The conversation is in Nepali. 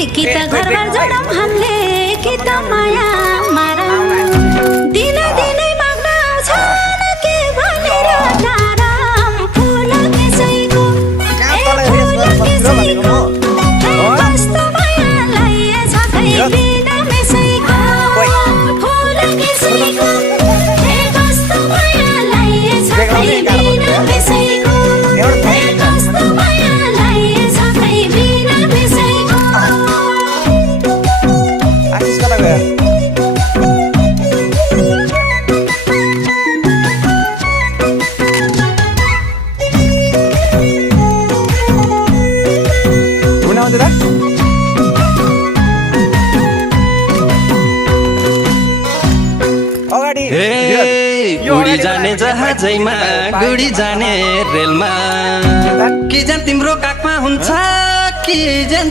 कि त घरबार जोडम हामीले कि त माया मारम दिनै दिनै माग्न आउँछन् के भनेर तारम फुल त्यसैको फुल त्यसैको कस्तो मायालाई छकै बिना मेसैको फुल त्यसैको कस्तो मायालाई छकै बिना मेसैको कस्तो मायालाई छकै बिना मेसैको आशिष कता गयो कुन आउँछ त अगाडि उडी जाने जहाजैमा गुडी जाने रेलमा कि जान तिम्रो काखमा हुन्छ कि जान